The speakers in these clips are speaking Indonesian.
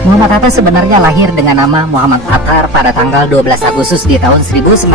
Muhammad Hatta sebenarnya lahir dengan nama Muhammad Attar pada tanggal 12 Agustus di tahun 1902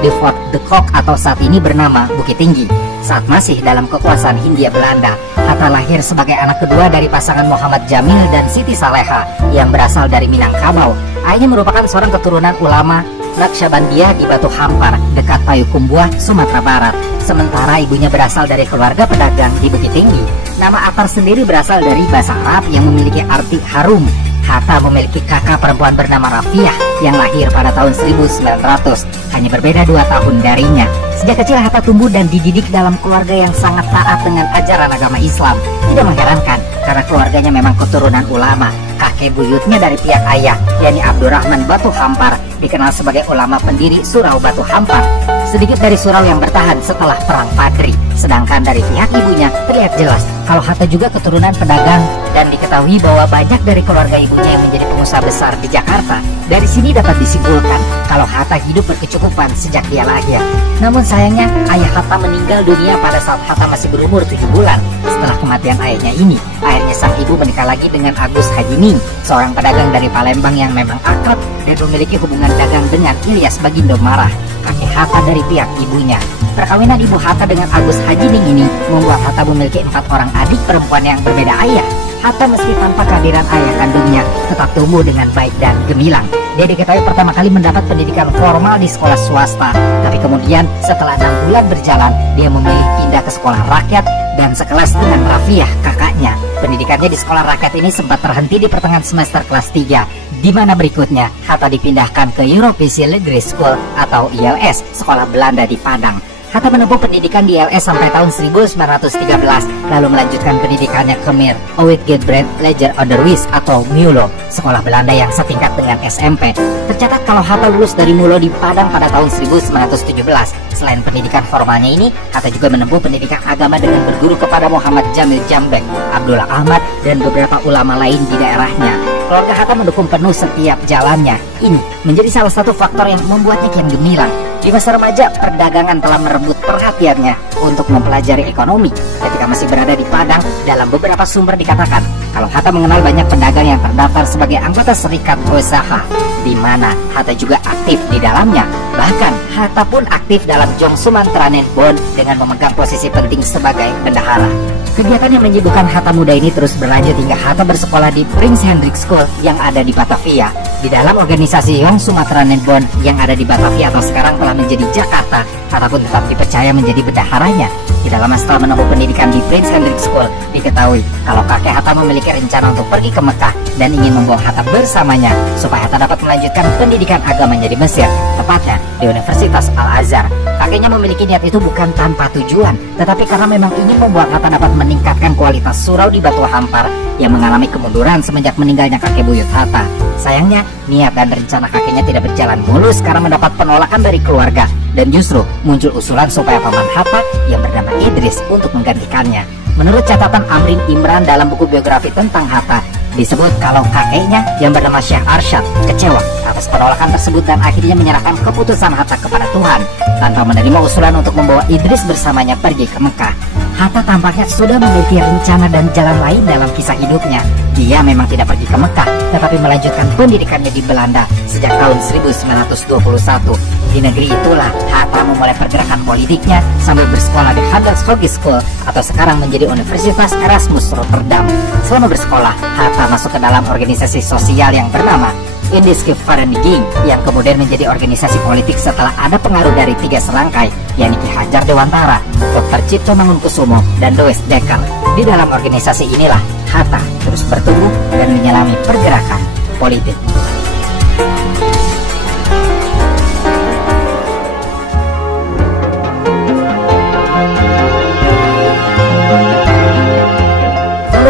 di Fort de Kock atau saat ini bernama Bukit Tinggi. Saat masih dalam kekuasaan Hindia Belanda, Hatta lahir sebagai anak kedua dari pasangan Muhammad Jamil dan Siti Saleha yang berasal dari Minangkabau. Ayahnya merupakan seorang keturunan ulama Naqsyabandiyah di Batu Hampar, dekat Payakumbuh, Sumatera Barat. Sementara ibunya berasal dari keluarga pedagang di Bukit Tinggi. Nama Attar sendiri berasal dari bahasa Arab yang memiliki arti harum. Hatta memiliki kakak perempuan bernama Rafiah yang lahir pada tahun 1900, hanya berbeda 2 tahun darinya. Sejak kecil Hatta tumbuh dan dididik dalam keluarga yang sangat taat dengan ajaran agama Islam. Tidak mengherankan karena keluarganya memang keturunan ulama. Kakek buyutnya dari pihak ayah, yakni Abdurrahman Batu Hampar, dikenal sebagai ulama pendiri Surau Batu Hampar. Sedikit dari surau yang bertahan setelah Perang Padri. Sedangkan dari pihak ibunya terlihat jelas kalau Hatta juga keturunan pedagang, dan diketahui bahwa banyak dari keluarga ibunya yang menjadi pengusaha besar di Jakarta. Dari sini dapat disimpulkan kalau Hatta hidup berkecukupan sejak dia lahir. Namun sayangnya ayah Hatta meninggal dunia pada saat Hatta masih berumur 7 bulan. Setelah kematian ayahnya ini, akhirnya sang ibu menikah lagi dengan Agus Hajining, seorang pedagang dari Palembang yang memang akrab dan memiliki hubungan dagang dengan Ilyas Bagindo Marah, kakek Hatta dari pihak ibunya. Perkawinan ibu Hatta dengan Agus Hajining ini membuat Hatta memiliki 4 orang adik perempuan yang berbeda ayah. Hatta meski tanpa kehadiran ayah kandungnya tetap tumbuh dengan baik dan gemilang. Dia diketahui pertama kali mendapat pendidikan formal di sekolah swasta, tapi kemudian setelah 6 bulan berjalan dia memilih pindah ke sekolah rakyat dan sekelas dengan Rafiah kakaknya. Pendidikannya di sekolah rakyat ini sempat terhenti di pertengahan semester kelas 3, di mana berikutnya Hatta dipindahkan ke European Legree School atau ILS, sekolah Belanda di Padang. Hatta menempuh pendidikan di ILS sampai tahun 1913, lalu melanjutkan pendidikannya ke Mir Uitgebreid Leger Onderwijs atau MULO, sekolah Belanda yang setingkat dengan SMP. Tercatat kalau Hatta lulus dari MULO di Padang pada tahun 1917. Selain pendidikan formalnya ini, Hatta juga menempuh pendidikan agama dengan berguru kepada Muhammad Jamil Jambek, Abdullah Ahmad, dan beberapa ulama lain di daerahnya. Keluarga Hatta mendukung penuh setiap jalannya. Ini menjadi salah satu faktor yang membuatnya kian gemilang. Di masa remaja, perdagangan telah merebut perhatiannya untuk mempelajari ekonomi. Ketika masih berada di Padang, dalam beberapa sumber dikatakan kalau Hatta mengenal banyak pedagang yang terdaftar sebagai anggota serikat usaha, di mana Hatta juga aktif di dalamnya. Bahkan Hatta pun aktif dalam Jong Sumantranen Bond dengan memegang posisi penting sebagai bendahara. Kegiatan yang menyibukkan Hatta muda ini terus berlanjut hingga Hatta bersekolah di Prince Hendrik School yang ada di Batavia. Di dalam organisasi Jong Sumantranen Bond yang ada di Batavia atau sekarang telah menjadi Jakarta, Hatta pun tetap dipercaya menjadi bendaharanya. Tidak lama setelah menempuh pendidikan di Prince Hendrik School, diketahui kalau kakek Hatta memiliki rencana untuk pergi ke Mekah dan ingin membawa Hatta bersamanya supaya Hatta dapat melanjutkan pendidikan agamanya di Mesir, tepatnya di Universitas Al-Azhar. Kakeknya memiliki niat itu bukan tanpa tujuan, tetapi karena memang ingin membuat Hatta dapat meningkatkan kualitas surau di Batu Hampar yang mengalami kemunduran semenjak meninggalnya kakek buyut Hatta. Sayangnya, niat dan rencana kakeknya tidak berjalan mulus karena mendapat penolakan dari keluarga, dan justru muncul usulan supaya paman Hatta yang bernama Idris untuk menggantikannya. Menurut catatan Amrin Imran dalam buku biografi tentang Hatta, disebut kalau kakeknya yang bernama Syekh Arsyad kecewa atas penolakan tersebut dan akhirnya menyerahkan keputusan Hatta kepada Tuhan tanpa menerima usulan untuk membawa Idris bersamanya pergi ke Mekah. Hatta tampaknya sudah memiliki rencana dan jalan lain dalam kisah hidupnya. Dia memang tidak pergi ke Mekah, tetapi melanjutkan pendidikannya di Belanda sejak tahun 1921. Di negeri itulah Hatta memulai pergerakan politiknya sambil bersekolah di Handels Hogeschool atau sekarang menjadi Universitas Erasmus Rotterdam. Selama bersekolah, Hatta masuk ke dalam organisasi sosial yang bernama Indische Vereniging yang kemudian menjadi organisasi politik setelah ada pengaruh dari 3 serangkai, yakni Ki Hajar Dewantara, Dr. Cipto Mangunkusumo, dan Does Dekker. Di dalam organisasi inilah Hatta terus bertumbuh dan menyelami pergerakan politik.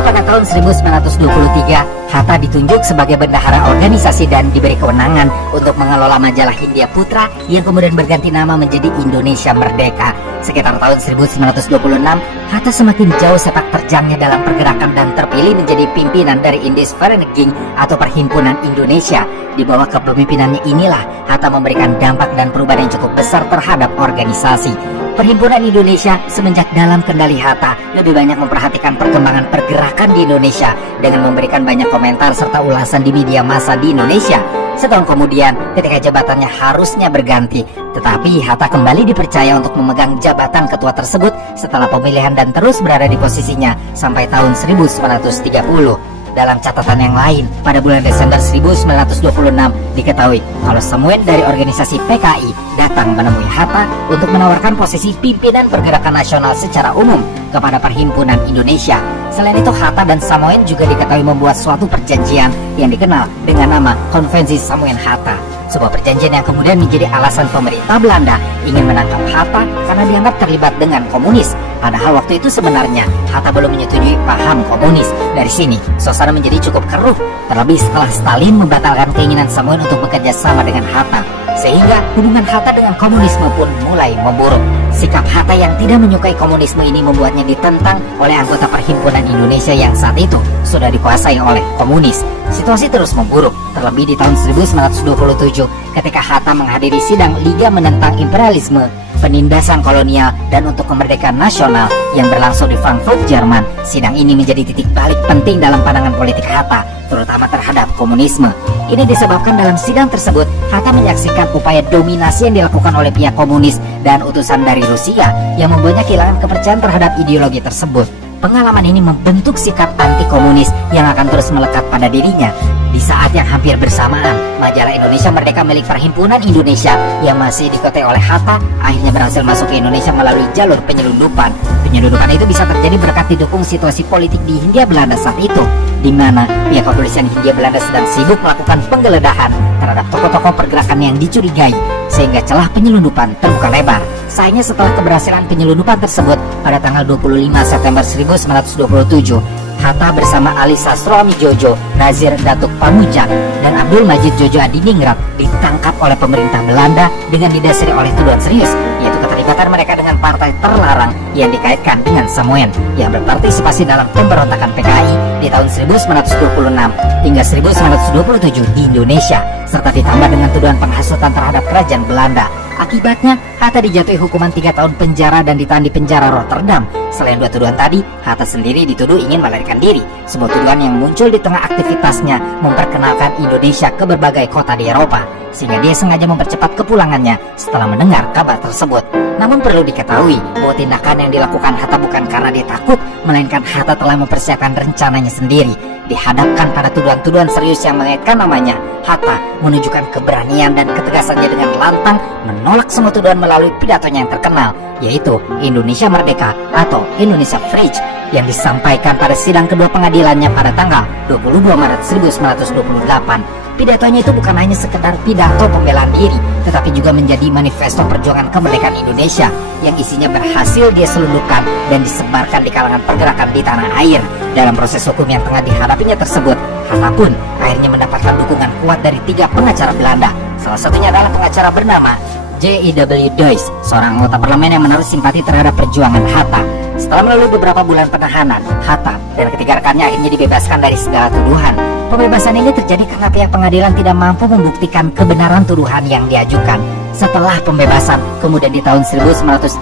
Pada tahun 1923, Hatta ditunjuk sebagai bendahara organisasi dan diberi kewenangan untuk mengelola majalah Hindia Putra yang kemudian berganti nama menjadi Indonesia Merdeka. Sekitar tahun 1926, Hatta semakin jauh sepak terjangnya dalam pergerakan dan terpilih menjadi pimpinan dari Indische Vereniging atau Perhimpunan Indonesia. Di bawah kepemimpinannya inilah Hatta memberikan dampak dan perubahan yang cukup besar terhadap organisasi. Perhimpunan Indonesia semenjak dalam kendali Hatta lebih banyak memperhatikan perkembangan pergerakan di Indonesia dengan memberikan banyak komentar serta ulasan di media massa di Indonesia. Setahun kemudian, ketika jabatannya harusnya berganti, tetapi Hatta kembali dipercaya untuk memegang jabatan ketua tersebut setelah pemilihan dan terus berada di posisinya sampai tahun 1930. Dalam catatan yang lain, pada bulan Desember 1926 diketahui kalau Samuel dari organisasi PKI datang menemui Hatta untuk menawarkan posisi pimpinan pergerakan nasional secara umum kepada Perhimpunan Indonesia. Selain itu, Hatta dan Samuel juga diketahui membuat suatu perjanjian yang dikenal dengan nama Konvensi Samuel-Hatta. Sebuah perjanjian yang kemudian menjadi alasan pemerintah Belanda ingin menangkap Hatta karena dianggap terlibat dengan komunis. Padahal waktu itu sebenarnya Hatta belum menyetujui paham komunis. Dari sini, suasana menjadi cukup keruh, terlebih setelah Stalin membatalkan keinginan Samuel untuk bekerja sama dengan Hatta, sehingga hubungan Hatta dengan komunisme pun mulai memburuk. Sikap Hatta yang tidak menyukai komunisme ini membuatnya ditentang oleh anggota Perhimpunan Indonesia yang saat itu sudah dikuasai oleh komunis. Situasi terus memburuk, terlebih di tahun 1927 ketika Hatta menghadiri sidang Liga Menentang Imperialisme, Penindasan Kolonial, dan untuk Kemerdekaan Nasional yang berlangsung di Frankfurt, Jerman. Sidang ini menjadi titik balik penting dalam pandangan politik Hatta, terutama terhadap komunisme. Ini disebabkan dalam sidang tersebut Hatta menyaksikan upaya dominasi yang dilakukan oleh pihak komunis dan utusan dari Rusia yang membuatnya kehilangan kepercayaan terhadap ideologi tersebut. Pengalaman ini membentuk sikap anti-komunis yang akan terus melekat pada dirinya. Di saat yang hampir bersamaan, majalah Indonesia Merdeka milik Perhimpunan Indonesia yang masih dikuasai oleh Hatta akhirnya berhasil masuk ke Indonesia melalui jalur penyelundupan. Penyelundupan itu bisa terjadi berkat didukung situasi politik di Hindia Belanda saat itu, di mana pihak kepolisian Hindia Belanda sedang sibuk melakukan penggeledahan terhadap tokoh-tokoh pergerakan yang dicurigai, sehingga celah penyelundupan terbuka lebar. Sayangnya setelah keberhasilan penyelundupan tersebut, pada tanggal 25 September 1927, Hatta bersama Ali Sastro Amijojo, Nazir Datuk Pamujan, dan Abdul Majid Jojo Adiningrat ditangkap oleh pemerintah Belanda dengan didasari oleh tuduhan serius, yaitu keterlibatan mereka dengan partai terlarang yang dikaitkan dengan Samuel yang berpartisipasi dalam pemberontakan PKI di tahun 1926 hingga 1927 di Indonesia, serta ditambah dengan tuduhan penghasutan terhadap kerajaan Belanda. Akibatnya, Hatta dijatuhi hukuman 3 tahun penjara dan ditahan di penjara Rotterdam. Selain 2 tuduhan tadi, Hatta sendiri dituduh ingin melarikan diri, sebuah tuduhan yang muncul di tengah aktivitasnya memperkenalkan Indonesia ke berbagai kota di Eropa, sehingga dia sengaja mempercepat kepulangannya setelah mendengar kabar tersebut. Namun perlu diketahui bahwa tindakan yang dilakukan Hatta bukan karena dia takut, melainkan Hatta telah mempersiapkan rencananya sendiri. Dihadapkan pada tuduhan-tuduhan serius yang mengaitkan namanya, Hatta menunjukkan keberanian dan ketegasannya dengan lantang menolak semua tuduhan melalui pidatonya yang terkenal, yaitu Indonesia Merdeka atau Indonesia Freed, yang disampaikan pada sidang kedua pengadilannya pada tanggal 22 Maret 1928. Pidatonya itu bukan hanya sekedar pidato pembelaan diri, tetapi juga menjadi manifesto perjuangan kemerdekaan Indonesia yang isinya berhasil dia selundupkan dan disebarkan di kalangan pergerakan di tanah air. Dalam proses hukum yang tengah dihadapinya tersebut, Hatta pun akhirnya mendapatkan dukungan kuat dari 3 pengacara Belanda. Salah satunya adalah pengacara bernama J.E.W. Duyss, seorang anggota parlemen yang menaruh simpati terhadap perjuangan Hatta. Setelah melalui beberapa bulan penahanan, Hatta dan ketiga rekannya akhirnya dibebaskan dari segala tuduhan. Pembebasan ini terjadi karena pihak pengadilan tidak mampu membuktikan kebenaran tuduhan yang diajukan. Setelah pembebasan, kemudian di tahun 1931,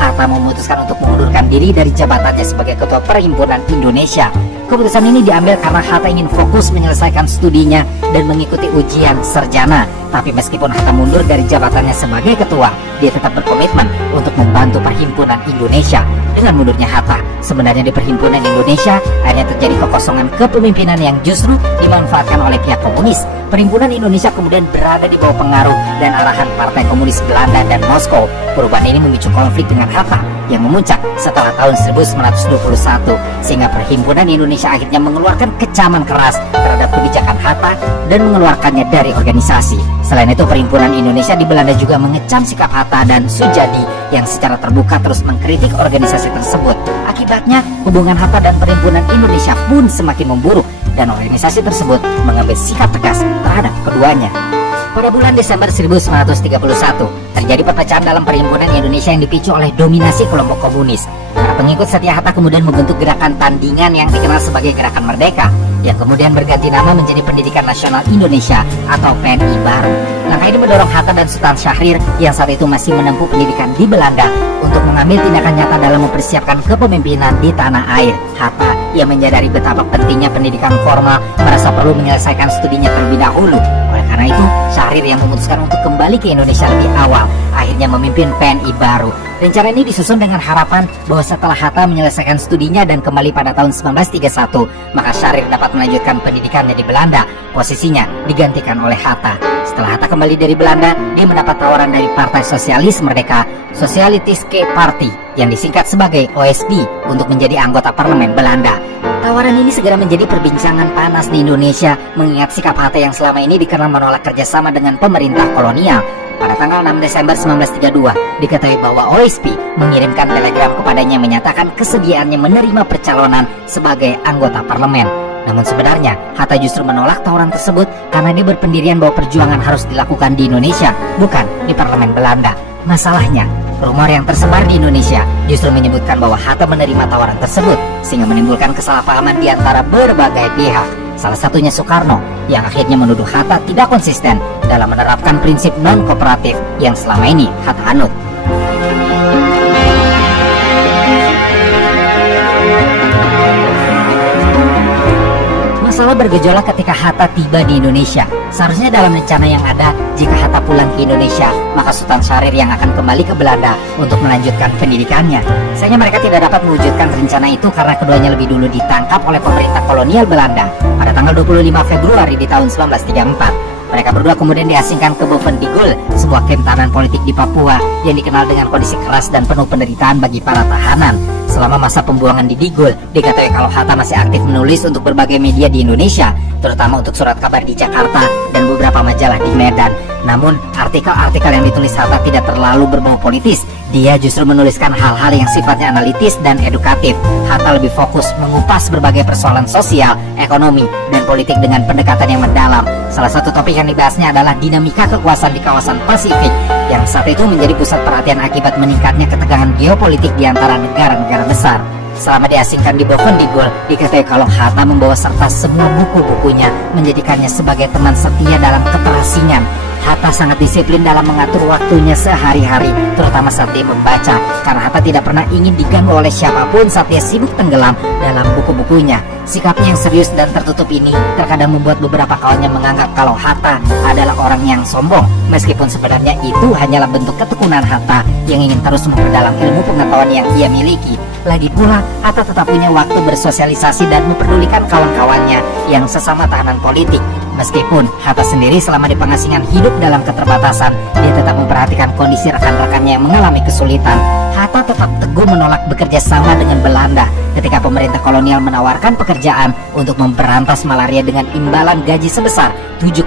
Hatta memutuskan untuk mengundurkan diri dari jabatannya sebagai Ketua Perhimpunan Indonesia. Keputusan ini diambil karena Hatta ingin fokus menyelesaikan studinya dan mengikuti ujian sarjana. Tapi meskipun Hatta mundur dari jabatannya sebagai ketua, dia tetap berkomitmen untuk membantu Perhimpunan Indonesia. Dengan mundurnya Hatta, sebenarnya di Perhimpunan Indonesia akhirnya terjadi kekosongan kepemimpinan yang justru dimanfaatkan oleh pihak komunis. Perhimpunan Indonesia kemudian berada di bawah pengaruh dan arahan Partai Komunis Belanda dan Moskow. Perubahan ini memicu konflik dengan Hatta yang memuncak setelah tahun 1921, sehingga Perhimpunan Indonesia akhirnya mengeluarkan kecaman keras terhadap kebijakan Hatta dan mengeluarkannya dari organisasi. Selain itu, Perhimpunan Indonesia di Belanda juga mengecam sikap Hatta dan Sujadi yang secara terbuka terus mengkritik organisasi tersebut. Akibatnya, hubungan Hatta dan Perhimpunan Indonesia pun semakin memburuk dan organisasi tersebut mengambil sikap tegas terhadap keduanya. Pada bulan Desember 1931, terjadi perpecahan dalam Perhimpunan Indonesia yang dipicu oleh dominasi kelompok komunis. Para pengikut setia Hatta kemudian membentuk gerakan tandingan yang dikenal sebagai Gerakan Merdeka, yang kemudian berganti nama menjadi Pendidikan Nasional Indonesia atau PNI baru. Langkah ini mendorong Hatta dan Sultan Syahrir yang saat itu masih menempuh pendidikan di Belanda untuk mengambil tindakan nyata dalam mempersiapkan kepemimpinan di tanah air. Hatta yang menyadari betapa pentingnya pendidikan formal merasa perlu menyelesaikan studinya terlebih dahulu. Oleh karena itu, Syahrir yang memutuskan untuk kembali ke Indonesia lebih awal, akhirnya memimpin PNI baru. Rencana ini disusun dengan harapan bahwa setelah Hatta menyelesaikan studinya dan kembali pada tahun 1931, maka Syahrir dapat melanjutkan pendidikannya di Belanda. Posisinya digantikan oleh Hatta. Setelah Hatta kembali dari Belanda, dia mendapat tawaran dari Partai Sosialis Merdeka, Socialistische Party, yang disingkat sebagai OSP, untuk menjadi anggota parlemen Belanda. Tawaran ini segera menjadi perbincangan panas di Indonesia, mengingat sikap Hatta yang selama ini dikenal menolak kerjasama dengan pemerintah kolonial. Pada tanggal 6 Desember 1932, diketahui bahwa OSP mengirimkan telegram kepadanya menyatakan kesediaannya menerima percalonan sebagai anggota parlemen. Namun sebenarnya, Hatta justru menolak tawaran tersebut karena dia berpendirian bahwa perjuangan harus dilakukan di Indonesia, bukan di parlemen Belanda. Masalahnya, rumor yang tersebar di Indonesia justru menyebutkan bahwa Hatta menerima tawaran tersebut, sehingga menimbulkan kesalahpahaman di antara berbagai pihak. Salah satunya Soekarno, yang akhirnya menuduh Hatta tidak konsisten dalam menerapkan prinsip non-kooperatif yang selama ini Hatta anut. Masalah bergejolak ketika Hatta tiba di Indonesia. Seharusnya dalam rencana yang ada, jika Hatta pulang ke Indonesia, maka Sultan Syahrir yang akan kembali ke Belanda untuk melanjutkan pendidikannya. Sayangnya mereka tidak dapat mewujudkan rencana itu karena keduanya lebih dulu ditangkap oleh pemerintah kolonial Belanda pada tanggal 25 Februari di tahun 1934. Mereka berdua kemudian diasingkan ke Bovendigul, sebuah kamp tahanan politik di Papua yang dikenal dengan kondisi keras dan penuh penderitaan bagi para tahanan. Selama masa pembuangan di Digul, diketahui kalau Hatta masih aktif menulis untuk berbagai media di Indonesia, terutama untuk surat kabar di Jakarta dan beberapa majalah di Medan. Namun, artikel-artikel yang ditulis Hatta tidak terlalu berbau politis. Dia justru menuliskan hal-hal yang sifatnya analitis dan edukatif. Hatta lebih fokus mengupas berbagai persoalan sosial, ekonomi, dan politik dengan pendekatan yang mendalam. Salah satu topik yang dibahasnya adalah dinamika kekuasaan di kawasan Pasifik, yang saat itu menjadi pusat perhatian akibat meningkatnya ketegangan geopolitik di antara negara-negara besar. Selama diasingkan di Bovendigul, diketahui kalau Hatta membawa serta semua buku-bukunya, menjadikannya sebagai teman setia dalam keterasingan. Hatta sangat disiplin dalam mengatur waktunya sehari-hari, terutama saat dia membaca, karena Hatta tidak pernah ingin diganggu oleh siapapun saat dia sibuk tenggelam dalam buku-bukunya. Sikapnya yang serius dan tertutup ini terkadang membuat beberapa kawannya menganggap kalau Hatta adalah orang yang sombong, meskipun sebenarnya itu hanyalah bentuk ketekunan Hatta yang ingin terus memperdalam ilmu pengetahuan yang ia miliki. Lagi pula, Hatta tetap punya waktu bersosialisasi dan memperdulikan kawan-kawannya yang sesama tahanan politik. Meskipun Hatta sendiri selama di pengasingan hidup dalam keterbatasan, dia tetap memperhatikan kondisi rekan-rekannya yang mengalami kesulitan. Hatta tetap teguh menolak bekerja sama dengan Belanda ketika pemerintah kolonial menawarkan pekerjaan untuk memberantas malaria dengan imbalan gaji sebesar 7,50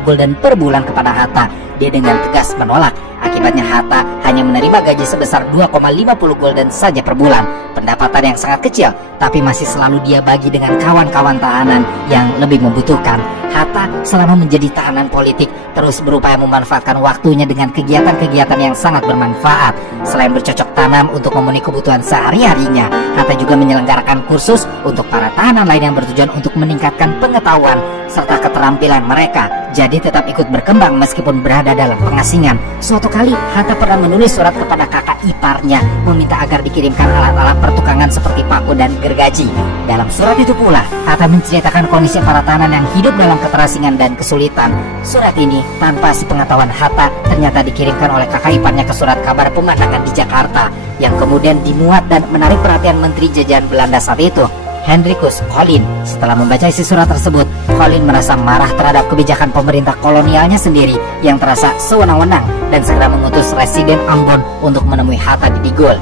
gulden per bulan kepada Hatta. Dia dengan tegas menolak. Akibatnya Hatta hanya menerima gaji sebesar 2,50 gulden saja per bulan. Pendapatan yang sangat kecil, tapi masih selalu dia bagi dengan kawan-kawan tahanan yang lebih membutuhkan. Hatta selama menjadi tahanan politik terus berupaya memanfaatkan waktunya dengan kegiatan-kegiatan yang sangat bermanfaat. Selain bercocok tanam untuk memenuhi kebutuhan sehari-harinya, Hatta juga menyelenggarakan kursus untuk para tahanan lain yang bertujuan untuk meningkatkan pengetahuan serta keterampilan mereka, jadi tetap ikut berkembang meskipun berada dalam pengasingan. Suatu kali Hatta pernah menulis surat kepada kakak iparnya meminta agar dikirimkan alat-alat pertukangan seperti paku dan gergaji. Dalam surat itu pula Hatta menceritakan kondisi para tahanan yang hidup dalam keterasingan dan kesulitan. Surat ini tanpa sepengetahuan Hatta ternyata dikirimkan oleh kakak iparnya ke surat kabar pemandangan di Jakarta, yang kemudian dimuat dan menarik perhatian Menteri Jajahan Belanda saat itu, Hendrikus Collin. Setelah membaca isi surat tersebut, Collin merasa marah terhadap kebijakan pemerintah kolonialnya sendiri yang terasa sewenang-wenang dan segera mengutus Residen Ambon untuk menemui Hatta di Digul.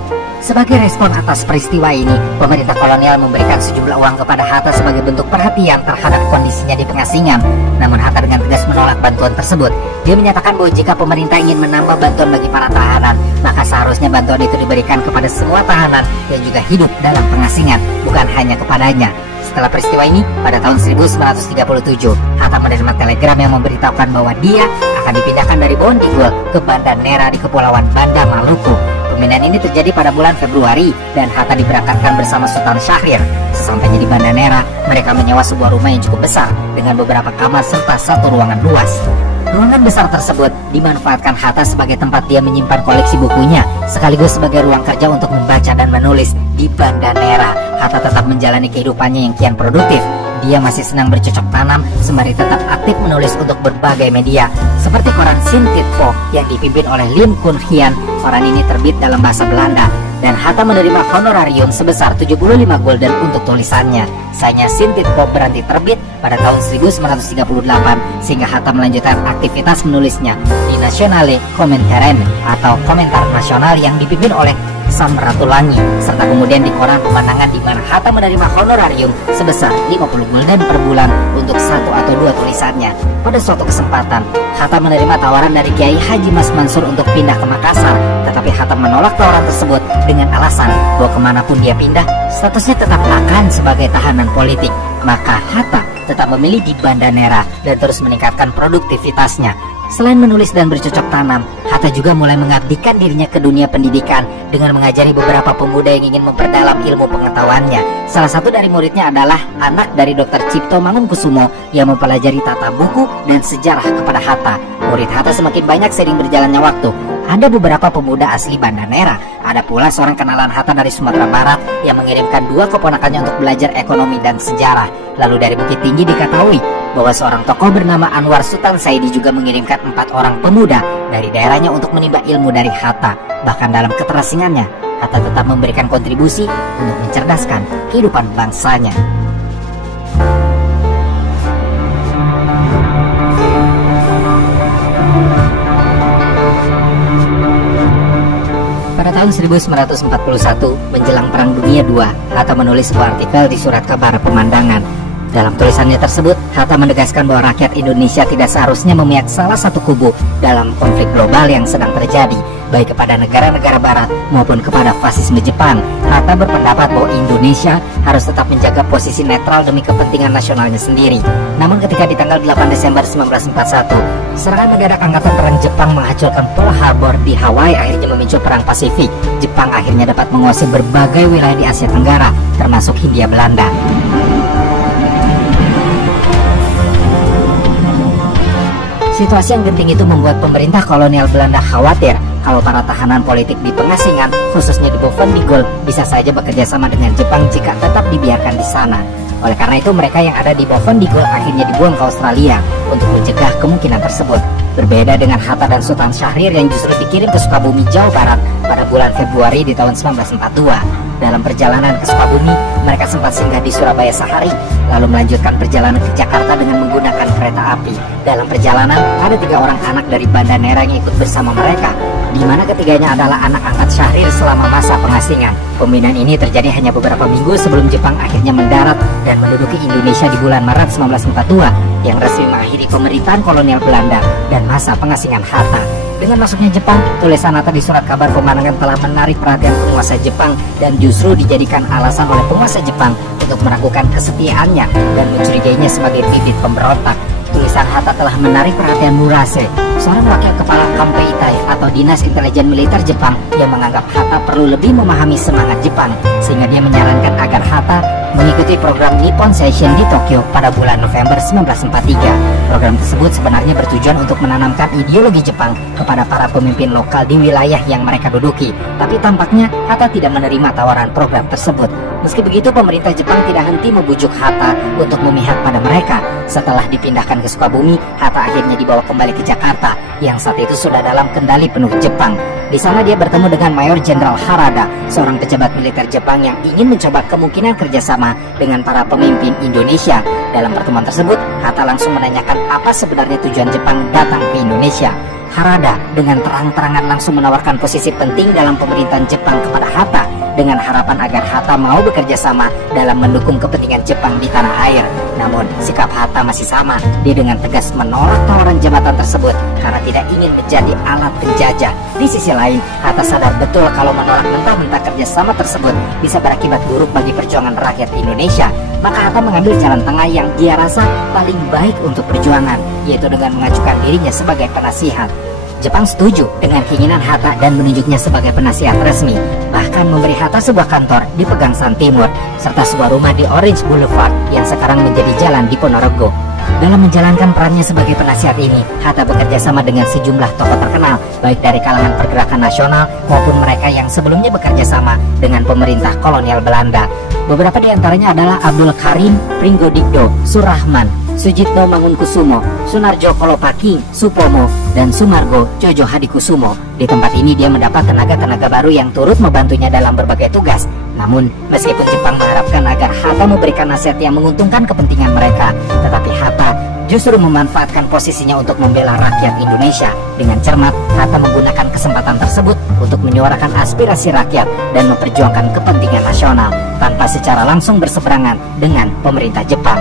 Sebagai respon atas peristiwa ini, pemerintah kolonial memberikan sejumlah uang kepada Hatta sebagai bentuk perhatian terhadap kondisinya di pengasingan. Namun Hatta dengan tegas menolak bantuan tersebut. Dia menyatakan bahwa jika pemerintah ingin menambah bantuan bagi para tahanan, maka seharusnya bantuan itu diberikan kepada semua tahanan yang juga hidup dalam pengasingan, bukan hanya kepadanya. Setelah peristiwa ini, pada tahun 1937, Hatta menerima telegram yang memberitahukan bahwa dia akan dipindahkan dari Bovendigul ke Banda Nera di Kepulauan Banda Maluku. Pemindahan ini terjadi pada bulan Februari dan Hatta diberangkatkan bersama Sultan Syahrir. Sesampainya di Banda Nera, mereka menyewa sebuah rumah yang cukup besar dengan beberapa kamar serta satu ruangan luas. Ruangan besar tersebut dimanfaatkan Hatta sebagai tempat dia menyimpan koleksi bukunya, sekaligus sebagai ruang kerja untuk membaca dan menulis. Di Banda Nera, Hatta tetap menjalani kehidupannya yang kian produktif. Dia masih senang bercocok tanam sembari tetap aktif menulis untuk berbagai media, seperti koran Sintitpo yang dipimpin oleh Lim Kun Hian. Koran ini terbit dalam bahasa Belanda, dan Hatta menerima honorarium sebesar 75 gulden untuk tulisannya. Sayangnya Sintitpo berhenti terbit pada tahun 1938, sehingga Hatta melanjutkan aktivitas menulisnya di Nationale Kommentaren atau Komentar Nasional yang dipimpin oleh Samratulangi, serta kemudian di koran pemandangan di mana Hatta menerima honorarium sebesar 50 gulden per bulan untuk satu atau dua tulisannya. Pada suatu kesempatan, Hatta menerima tawaran dari Kiai Haji Mas Mansur untuk pindah ke Makassar, tetapi Hatta menolak tawaran tersebut dengan alasan bahwa kemanapun dia pindah, statusnya tetap akan sebagai tahanan politik. Maka Hatta tetap memilih di Banda Nera dan terus meningkatkan produktivitasnya. Selain menulis dan bercocok tanam, Hatta juga mulai mengabdikan dirinya ke dunia pendidikan dengan mengajari beberapa pemuda yang ingin memperdalam ilmu pengetahuannya. Salah satu dari muridnya adalah anak dari Dr. Cipto Mangunkusumo yang mempelajari tata buku dan sejarah kepada Hatta. Murid Hatta semakin banyak seiring berjalannya waktu. Ada beberapa pemuda asli Banda Nera. Ada pula seorang kenalan Hatta dari Sumatera Barat yang mengirimkan dua keponakannya untuk belajar ekonomi dan sejarah. Lalu dari Bukit Tinggi diketahui bahwa seorang tokoh bernama Anwar Sultan Saidi juga mengirimkan 4 orang pemuda dari daerahnya untuk menimba ilmu dari Hatta. Bahkan dalam keterasingannya, Hatta tetap memberikan kontribusi untuk mencerdaskan kehidupan bangsanya. Pada tahun 1941, menjelang Perang Dunia II, Hatta menulis sebuah artikel di Surat Kabar Pemandangan. Dalam tulisannya tersebut, Hatta menegaskan bahwa rakyat Indonesia tidak seharusnya memihak salah satu kubu dalam konflik global yang sedang terjadi, baik kepada negara-negara barat maupun kepada fasisme Jepang. Hatta berpendapat bahwa Indonesia harus tetap menjaga posisi netral demi kepentingan nasionalnya sendiri. Namun ketika di tanggal 8 Desember 1941, serangan mendadak angkatan perang Jepang menghancurkan Pearl Harbor di Hawaii, akhirnya memicu perang Pasifik. Jepang akhirnya dapat menguasai berbagai wilayah di Asia Tenggara, termasuk Hindia Belanda. Situasi yang genting itu membuat pemerintah kolonial Belanda khawatir kalau para tahanan politik di pengasingan, khususnya di Bovendigul, bisa saja bekerja sama dengan Jepang jika tetap dibiarkan di sana. Oleh karena itu, mereka yang ada di Bovendigul akhirnya dibuang ke Australia untuk mencegah kemungkinan tersebut. Berbeda dengan Hatta dan Sultan Syahrir yang justru dikirim ke Sukabumi, Jawa Barat pada bulan Februari di tahun 1942. Dalam perjalanan ke Sukabumi, mereka sempat singgah di Surabaya sehari, lalu melanjutkan perjalanan ke Jakarta dengan menggunakan kereta api. Dalam perjalanan, ada 3 orang anak dari Banda Nera yang ikut bersama mereka, di mana ketiganya adalah anak angkat Syahrir selama masa pengasingan. Pemindahan ini terjadi hanya beberapa minggu sebelum Jepang akhirnya mendarat dan menduduki Indonesia di bulan Maret 1942, yang resmi mengakhiri pemerintahan kolonial Belanda dan masa pengasingan Hatta. Dengan masuknya Jepang, tulisan Hatta di Surat Kabar Pemandangan telah menarik perhatian penguasa Jepang dan justru dijadikan alasan oleh penguasa Jepang untuk meragukan kesetiaannya dan mencurigainya sebagai bibit pemberontak. Tulisan Hatta telah menarik perhatian Murase, seorang wakil kepala Kampeitai atau Dinas Intelijen Militer Jepang yang menganggap Hatta perlu lebih memahami semangat Jepang, sehingga dia menyarankan agar Hatta mengikuti program Nippon Seishin di Tokyo pada bulan November 1943. Program tersebut sebenarnya bertujuan untuk menanamkan ideologi Jepang kepada para pemimpin lokal di wilayah yang mereka duduki, tapi tampaknya Hatta tidak menerima tawaran program tersebut. Meski begitu, pemerintah Jepang tidak henti membujuk Hatta untuk memihak pada mereka. Setelah dipindahkan ke Sukabumi, Hatta akhirnya dibawa kembali ke Jakarta yang saat itu sudah dalam kendali penuh Jepang. Di sana dia bertemu dengan Mayor Jenderal Harada, seorang pejabat militer Jepang yang ingin mencoba kemungkinan kerjasama dengan para pemimpin Indonesia. Dalam pertemuan tersebut, Hatta langsung menanyakan apa sebenarnya tujuan Jepang datang ke Indonesia. Harada dengan terang-terangan langsung menawarkan posisi penting dalam pemerintahan Jepang kepada Hatta dengan harapan agar Hatta mau bekerja sama dalam mendukung kepentingan Jepang di tanah air. Namun, sikap Hatta masih sama. Dia dengan tegas menolak tawaran jabatan tersebut karena tidak ingin menjadi alat penjajah. Di sisi lain, Hatta sadar betul kalau menolak mentah-mentah kerjasama tersebut bisa berakibat buruk bagi perjuangan rakyat Indonesia. Maka Hatta mengambil jalan tengah yang dia rasa paling baik untuk perjuangan, yaitu dengan mengajukan dirinya sebagai penasihat. Jepang setuju dengan keinginan Hatta dan menunjuknya sebagai penasihat resmi, bahkan memberi Hatta sebuah kantor di Pegangsaan Timur, serta sebuah rumah di Orange Boulevard yang sekarang menjadi jalan di Ponorogo. Dalam menjalankan perannya sebagai penasihat ini, Hatta bekerja sama dengan sejumlah tokoh terkenal, baik dari kalangan pergerakan nasional maupun mereka yang sebelumnya bekerja sama dengan pemerintah kolonial Belanda. Beberapa di antaranya adalah Abdul Karim Pringgodikdo Surahman, Sujitno Mangunkusumo, Sunarjo Kolopaki Supomo, dan Sumargo Jojo Hadikusumo. Di tempat ini dia mendapat tenaga-tenaga baru yang turut membantunya dalam berbagai tugas. Namun, meskipun Jepang mengharapkan agar Hatta memberikan nasihat yang menguntungkan kepentingan mereka, tetapi Hatta justru memanfaatkan posisinya untuk membela rakyat Indonesia. Dengan cermat, Hatta menggunakan kesempatan tersebut untuk menyuarakan aspirasi rakyat dan memperjuangkan kepentingan nasional tanpa secara langsung berseberangan dengan pemerintah Jepang.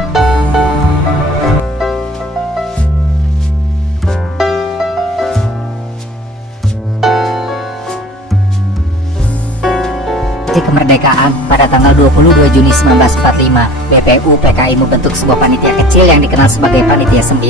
Kemerdekaan pada tanggal 22 Juni 1945, BPU PKI membentuk sebuah panitia kecil yang dikenal sebagai Panitia 9.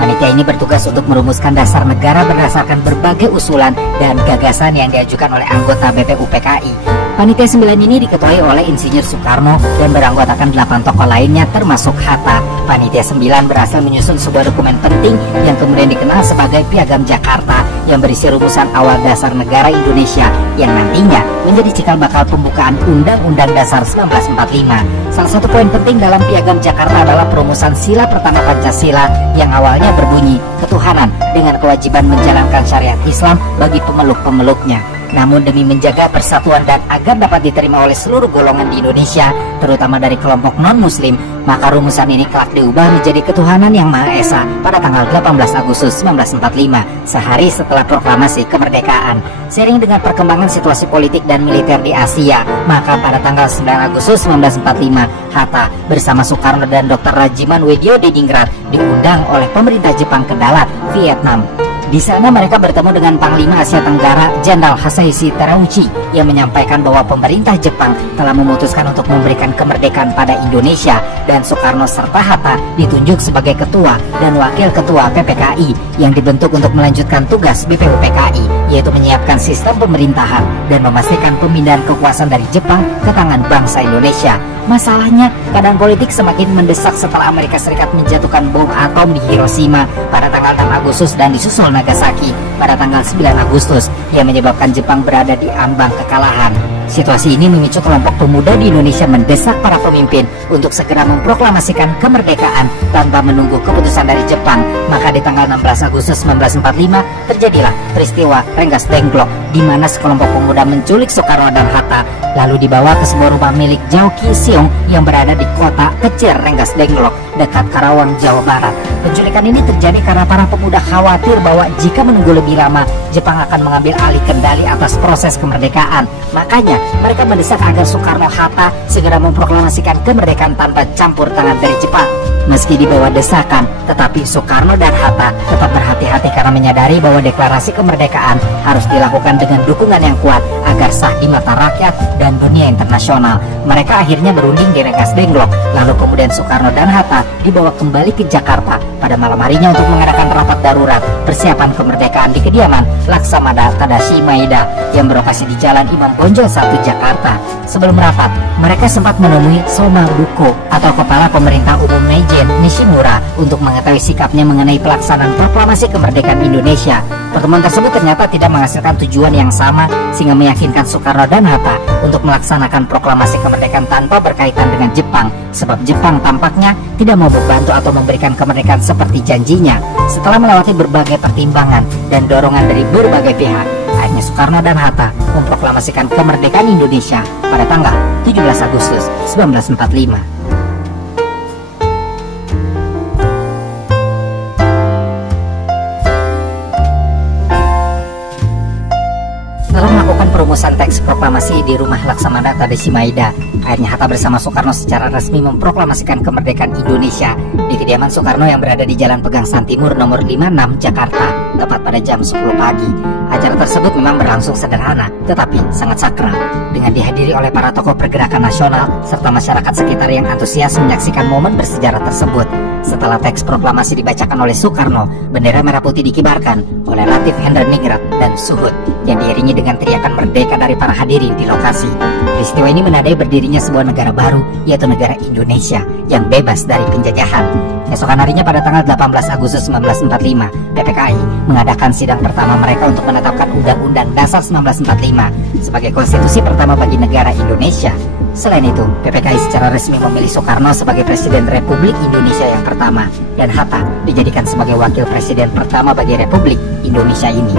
Panitia ini bertugas untuk merumuskan dasar negara berdasarkan berbagai usulan dan gagasan yang diajukan oleh anggota BPU PKI. Panitia 9 ini diketuai oleh Insinyur Soekarno dan beranggotakan 8 tokoh lainnya termasuk Hatta. Panitia 9 berhasil menyusun sebuah dokumen penting yang kemudian dikenal sebagai Piagam Jakarta yang berisi rumusan awal dasar negara Indonesia yang nantinya menjadi cikal bakal pembukaan Undang-Undang Dasar 1945. Salah satu poin penting dalam Piagam Jakarta adalah perumusan sila pertama Pancasila yang awalnya berbunyi ketuhanan dengan kewajiban menjalankan syariat Islam bagi pemeluk-pemeluknya. Namun demi menjaga persatuan dan agar dapat diterima oleh seluruh golongan di Indonesia, terutama dari kelompok non-muslim, maka rumusan ini kelak diubah menjadi ketuhanan yang Maha Esa pada tanggal 18 Agustus 1945, sehari setelah proklamasi kemerdekaan. Seiring dengan perkembangan situasi politik dan militer di Asia, maka pada tanggal 9 Agustus 1945, Hatta bersama Soekarno dan Dr. Rajiman Widyodiningrat diundang oleh pemerintah Jepang ke Dalat, Vietnam. Di sana mereka bertemu dengan Panglima Asia Tenggara Jenderal Hisaishi Terauchi yang menyampaikan bahwa pemerintah Jepang telah memutuskan untuk memberikan kemerdekaan pada Indonesia, dan Soekarno serta Hatta ditunjuk sebagai ketua dan wakil ketua PPKI yang dibentuk untuk melanjutkan tugas BPU PKI, yaitu menyiapkan sistem pemerintahan dan memastikan pemindahan kekuasaan dari Jepang ke tangan bangsa Indonesia. Masalahnya, keadaan politik semakin mendesak setelah Amerika Serikat menjatuhkan bom atom di Hiroshima pada tanggal 6 Agustus dan disusul Nagasaki pada tanggal 9 Agustus yang menyebabkan Jepang berada di ambang kekalahan. Situasi ini memicu kelompok pemuda di Indonesia mendesak para pemimpin untuk segera memproklamasikan kemerdekaan tanpa menunggu keputusan dari Jepang. Maka di tanggal 16 Agustus 1945 terjadilah peristiwa Rengas Dengklok, di mana sekelompok pemuda menculik Soekarno dan Hatta lalu dibawa ke sebuah rumah milik Jao Ki Siong yang berada di kota kecil Rengas Dengklok dekat Karawang, Jawa Barat. Penculikan ini terjadi karena para pemuda khawatir bahwa jika menunggu lebih lama, Jepang akan mengambil alih kendali atas proses kemerdekaan. Makanya mereka mendesak agar Soekarno-Hatta segera memproklamasikan kemerdekaan tanpa campur tangan dari Jepang. Meski di bawah desakan, tetapi Soekarno dan Hatta tetap berhati-hati karena menyadari bahwa deklarasi kemerdekaan harus dilakukan dengan dukungan yang kuat agar sah di mata rakyat dan dunia internasional. Mereka akhirnya berunding di Rengas Dengklok, lalu kemudian Soekarno dan Hatta dibawa kembali ke Jakarta pada malam harinya untuk mengadakan rapat darurat persiapan kemerdekaan di kediaman Laksamana Tadashi Maeda yang berlokasi di Jalan Imam Bonjol 1 Jakarta. Sebelum rapat, mereka sempat menemui Soma Buko atau Kepala Pemerintah Umum Meijen Nishimura untuk mengetahui sikapnya mengenai pelaksanaan proklamasi kemerdekaan Indonesia. Pertemuan tersebut ternyata tidak menghasilkan tujuan yang sama, sehingga meyakinkan Soekarno dan Hatta untuk melaksanakan proklamasi kemerdekaan tanpa berkaitan dengan Jepang, sebab Jepang tampaknya tidak mau membantu atau memberikan kemerdekaan seperti janjinya. Setelah melewati berbagai pertimbangan dan dorongan dari berbagai pihak, akhirnya Soekarno dan Hatta memproklamasikan kemerdekaan Indonesia pada tanggal 17 Agustus 1945. Perumusan teks proklamasi di rumah Laksamana Tadashi Maeda, akhirnya Hatta bersama Soekarno secara resmi memproklamasikan kemerdekaan Indonesia. Di di kediaman Soekarno yang berada di Jalan Pegangsaan Timur nomor 56 Jakarta, tepat pada jam 10 pagi. Acara tersebut memang berlangsung sederhana, tetapi sangat sakral, dengan dihadiri oleh para tokoh pergerakan nasional serta masyarakat sekitar yang antusias menyaksikan momen bersejarah tersebut. Setelah teks proklamasi dibacakan oleh Soekarno, bendera merah putih dikibarkan oleh Latif Henderningrat dan Suhut yang diiringi dengan teriakan merdeka dari para hadirin di lokasi. Peristiwa ini menandai berdirinya sebuah negara baru, yaitu negara Indonesia yang bebas dari penjajahan. Keesokan harinya pada tanggal 18 Agustus 1945, PPKI mengadakan sidang pertama mereka untuk menetapkan Undang-Undang Dasar 1945 sebagai konstitusi pertama bagi negara Indonesia. Selain itu, PPKI secara resmi memilih Soekarno sebagai Presiden Republik Indonesia yang pertama dan Hatta dijadikan sebagai Wakil Presiden pertama bagi Republik Indonesia ini.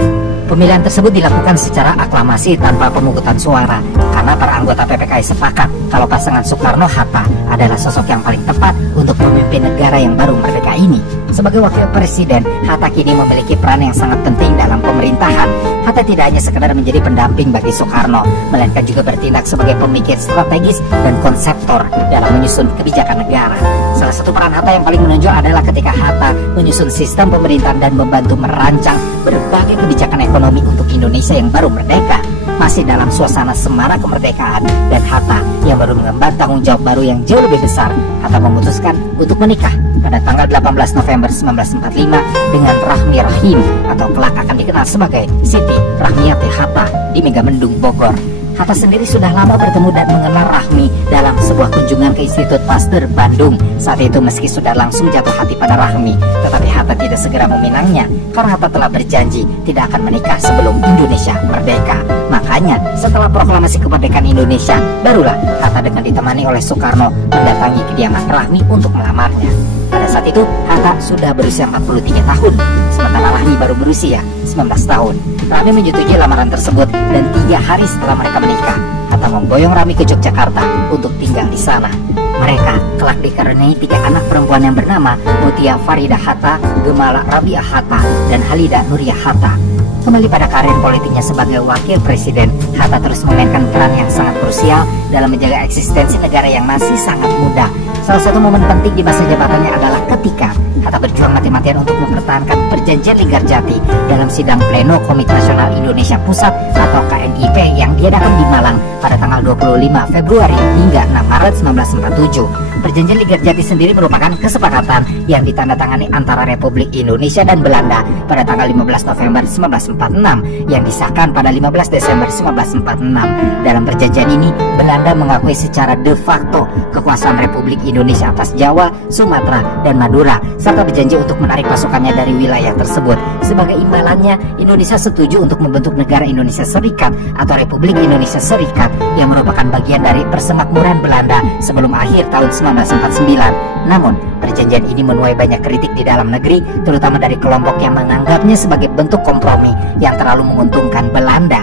Pemilihan tersebut dilakukan secara aklamasi tanpa pemungutan suara karena para anggota PPKI sepakat kalau pasangan Soekarno-Hatta adalah sosok yang paling tepat untuk memimpin negara yang baru merdeka ini. Sebagai Wakil Presiden, Hatta kini memiliki peran yang sangat penting dalam pemerintahan. Hatta tidak hanya sekedar menjadi pendamping bagi Soekarno, melainkan juga bertindak sebagai pemikir strategis dan konseptor dalam menyusun kebijakan negara. Salah satu peran Hatta yang paling menonjol adalah ketika Hatta menyusun sistem pemerintahan dan membantu merancang berbagai kebijakan ekonomi untuk Indonesia yang baru merdeka. Masih dalam suasana semarak kemerdekaan dan Hatta yang baru mengemban tanggung jawab baru yang jauh lebih besar, Hatta memutuskan untuk menikah pada tanggal 18 November 1945 dengan Rahmi Rahim atau kelak akan dikenal sebagai Siti Rahmiati Hatta di Megamendung, Bogor. Hatta sendiri sudah lama bertemu dan mengenal Rahmi dalam sebuah kunjungan ke Institut Pasteur Bandung. Saat itu meski sudah langsung jatuh hati pada Rahmi, tetapi Hatta tidak segera meminangnya karena Hatta telah berjanji tidak akan menikah sebelum Indonesia merdeka. Makanya setelah proklamasi kemerdekaan Indonesia, barulah Hatta dengan ditemani oleh Soekarno mendatangi kediaman Rahmi untuk melamarnya. Pada saat itu Hatta sudah berusia 43 tahun, sementara Rahmi baru berusia 19 tahun. Rahmi menyetujui lamaran tersebut dan 3 hari setelah mereka menikah, Hatta memboyong Rahmi ke Yogyakarta untuk tinggal di sana. Mereka kelak dikaruniai 3 anak perempuan yang bernama Mutia Farida Hatta, Gemala Rabiah Hatta, dan Halida Nuria Hatta. Kembali pada karir politiknya sebagai wakil presiden, Hatta terus memainkan peran yang sangat krusial dalam menjaga eksistensi negara yang masih sangat muda. Salah satu momen penting di masa jabatannya adalah ketika Hatta berjuang mati-matian untuk mempertahankan perjanjian Linggarjati dalam sidang pleno Komite Nasional Indonesia Pusat atau KNIP yang diadakan di Malang pada tanggal 25 Februari hingga 6 Maret 1947. Perjanjian Linggarjati sendiri merupakan kesepakatan yang ditandatangani antara Republik Indonesia dan Belanda pada tanggal 15 November 1946 yang disahkan pada 15 Desember 1946. Dalam perjanjian ini, Belanda mengakui secara de facto kekuasaan Republik Indonesia atas Jawa, Sumatera, dan Madura, serta berjanji untuk menarik pasukannya dari wilayah tersebut. Sebagai imbalannya, Indonesia setuju untuk membentuk negara Indonesia Serikat atau Republik Indonesia Serikat yang merupakan bagian dari persemakmuran Belanda sebelum akhir tahun 1949. Namun, perjanjian ini menuai banyak kritik di dalam negeri, terutama dari kelompok yang menganggapnya sebagai bentuk kompromi yang terlalu menguntungkan Belanda.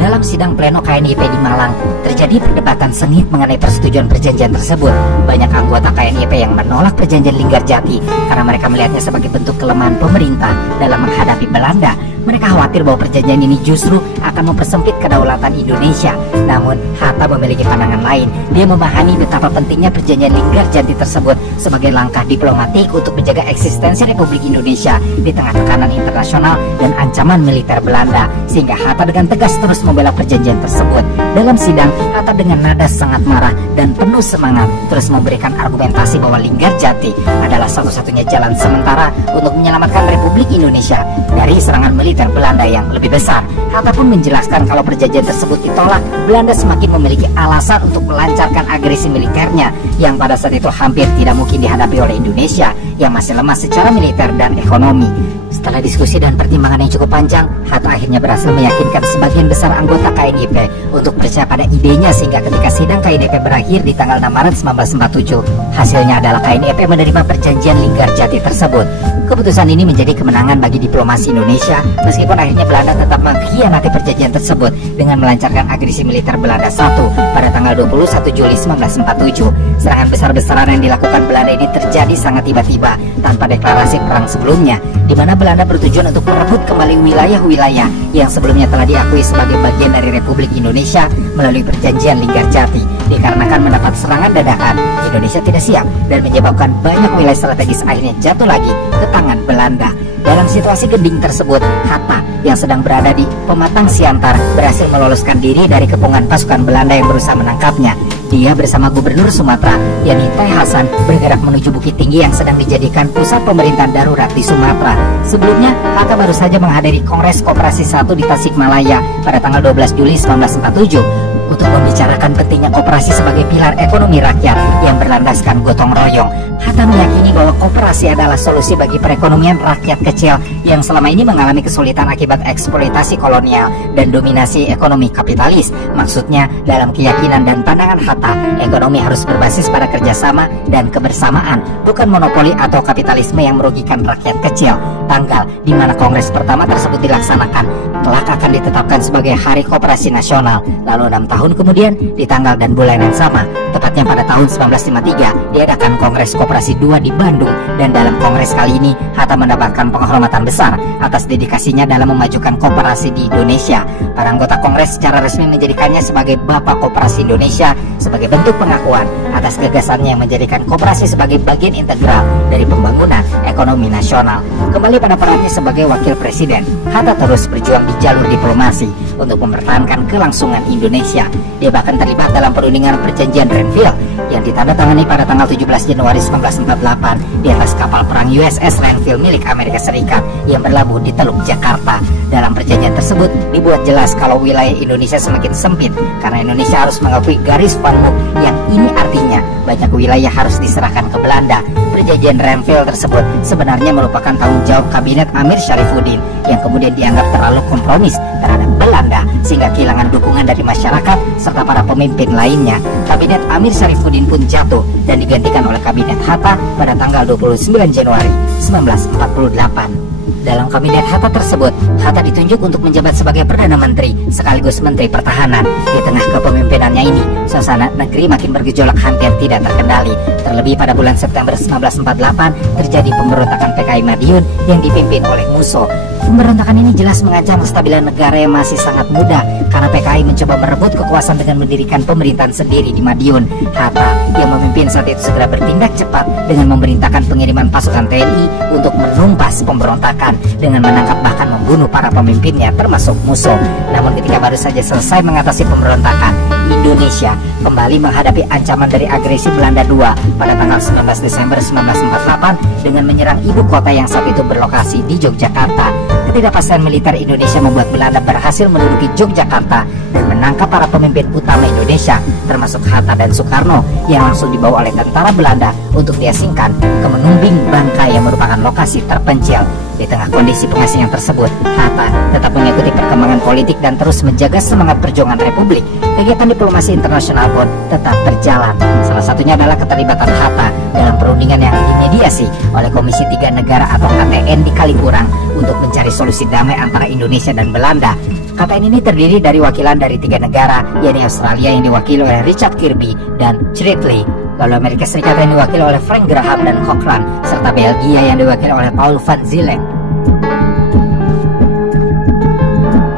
Dalam sidang pleno KNIP di Malang, terjadi perdebatan sengit mengenai persetujuan perjanjian tersebut. Banyak anggota KNIP yang menolak perjanjian Linggarjati karena mereka melihatnya sebagai bentuk kelemahan pemerintah dalam menghadapi Belanda. Mereka khawatir bahwa perjanjian ini justru akan mempersempit kedaulatan Indonesia. Namun, Hatta memiliki pandangan lain. Dia memahami betapa pentingnya perjanjian Linggarjati tersebut sebagai langkah diplomatik untuk menjaga eksistensi Republik Indonesia di tengah tekanan internasional dan ancaman militer Belanda, sehingga Hatta dengan tegas terus membela perjanjian tersebut. Dalam sidang, Hatta dengan nada sangat marah dan penuh semangat terus memberikan argumentasi bahwa Linggarjati adalah satu-satunya jalan sementara untuk menyelamatkan Republik Indonesia dari serangan militer Belanda yang lebih besar. Hatta pun menjelaskan kalau perjanjian tersebut ditolak, Belanda semakin memiliki alasan untuk melancarkan agresi militernya yang pada saat itu hampir tidak mungkin dihadapi oleh Indonesia yang masih lemah secara militer dan ekonomi. Setelah diskusi dan pertimbangan yang cukup panjang, Hatta akhirnya berhasil meyakinkan sebagian besar anggota KNIP untuk percaya pada idenya, sehingga ketika sidang KNIP berakhir di tanggal 6 Maret 1947, hasilnya adalah KNIP menerima perjanjian Linggarjati tersebut. Keputusan ini menjadi kemenangan bagi diplomasi Indonesia, meskipun akhirnya Belanda tetap mengkhianati perjanjian tersebut dengan melancarkan agresi militer Belanda 1 pada tanggal 21 Juli 1947. Serangan besar-besaran yang dilakukan Belanda ini terjadi sangat tiba-tiba tanpa deklarasi perang sebelumnya. di mana Belanda bertujuan untuk merebut kembali wilayah-wilayah yang sebelumnya telah diakui sebagai bagian dari Republik Indonesia melalui perjanjian Linggarjati. Dikarenakan mendapat serangan dadakan, Indonesia tidak siap dan menyebabkan banyak wilayah strategis akhirnya jatuh lagi ke tangan Belanda. Dalam situasi genting tersebut, Hatta yang sedang berada di Pematang Siantar berhasil meloloskan diri dari kepungan pasukan Belanda yang berusaha menangkapnya. Dia bersama Gubernur Sumatera, yakni Tai Hasan, bergerak menuju Bukit Tinggi yang sedang dijadikan pusat pemerintahan darurat di Sumatera. Sebelumnya, Hatta baru saja menghadiri Kongres Koperasi 1 di Tasikmalaya pada tanggal 12 Juli 1947 untuk membicarakan pentingnya koperasi sebagai pilar ekonomi rakyat yang berlandaskan gotong royong. Hatta meyakini bahwa koperasi adalah solusi bagi perekonomian rakyat kecil yang selama ini mengalami kesulitan akibat eksploitasi kolonial dan dominasi ekonomi kapitalis. Maksudnya, dalam keyakinan dan pandangan Hatta, ekonomi harus berbasis pada kerjasama dan kebersamaan, bukan monopoli atau kapitalisme yang merugikan rakyat kecil. Tanggal di mana kongres pertama tersebut dilaksanakan kelak akan ditetapkan sebagai Hari Koperasi Nasional. Lalu 6 tahun kemudian, di tanggal dan bulan yang sama, tepatnya pada tahun 1953, diadakan Kongres Koperasi 2 di Bandung. Dan dalam kongres kali ini, Hatta mendapatkan penghormatan besar atas dedikasinya dalam memajukan koperasi di Indonesia. Para anggota kongres secara resmi menjadikannya sebagai Bapak Koperasi Indonesia sebagai bentuk pengakuan atas gagasannya yang menjadikan koperasi sebagai bagian integral dari pembangunan ekonomi nasional. Kembali pada perannya sebagai Wakil Presiden, Hatta terus berjuang di jalur diplomasi untuk mempertahankan kelangsungan Indonesia. Dia bahkan terlibat dalam perundingan perjanjian Renville yang ditandatangani pada tanggal 17 Januari 1948 di atas kapal perang USS Renville milik Amerika Serikat yang berlabuh di Teluk Jakarta. Dalam perjanjian tersebut dibuat jelas kalau wilayah Indonesia semakin sempit karena Indonesia harus mengakui garis Van Mook, yang ini artinya banyak wilayah harus diserahkan ke Belanda. Perjanjian Renville tersebut sebenarnya merupakan tanggung jawab Kabinet Amir Syarifuddin yang kemudian dianggap terlalu kompromis terhadap Belanda sehingga kehilangan dukungan dari masyarakat serta para pemimpin lainnya. Kabinet Amir Syarifuddin pun jatuh dan digantikan oleh Kabinet Hatta pada tanggal 29 Januari 1948. Dalam kabinet Hatta tersebut, Hatta ditunjuk untuk menjabat sebagai Perdana Menteri sekaligus Menteri Pertahanan. Di tengah kepemimpinannya ini, suasana negeri makin bergejolak hampir tidak terkendali. Terlebih pada bulan September 1948 terjadi pemberontakan PKI Madiun yang dipimpin oleh Musso. Pemberontakan ini jelas mengancam kestabilan negara yang masih sangat muda karena PKI mencoba merebut kekuasaan dengan mendirikan pemerintahan sendiri di Madiun. Hatta yang memimpin saat itu segera bertindak cepat dengan memerintahkan pengiriman pasukan TNI untuk menumpas pemberontakan dengan menangkap bahkan membunuh para pemimpinnya termasuk Musso. Namun ketika baru saja selesai mengatasi pemberontakan, Indonesia kembali menghadapi ancaman dari agresi Belanda II pada tanggal 19 Desember 1948 dengan menyerang ibu kota yang saat itu berlokasi di Yogyakarta. Ketidakpastian militer Indonesia membuat Belanda berhasil menduduki Yogyakarta dan menangkap para pemimpin utama Indonesia termasuk Hatta dan Soekarno yang langsung dibawa oleh tentara Belanda untuk diasingkan ke Menumbing Bangkai yang merupakan lokasi terpencil. Di tengah kondisi pengasingan tersebut, Hatta tetap mengikuti perkembangan politik dan terus menjaga semangat perjuangan Republik. Kegiatan diplomasi internasional pun tetap berjalan. Salah satunya adalah keterlibatan Hatta dalam perundingan yang dimediasi oleh Komisi 3 Negara atau KTN di Kaliurang untuk mencari solusi damai antara Indonesia dan Belanda. KTN ini terdiri dari wakilan dari 3 negara, yakni Australia yang diwakili oleh Richard Kirby dan Chridley, lalu Amerika Serikat yang diwakili oleh Frank Graham dan Cochrane, serta Belgia yang diwakili oleh Paul van Zielen.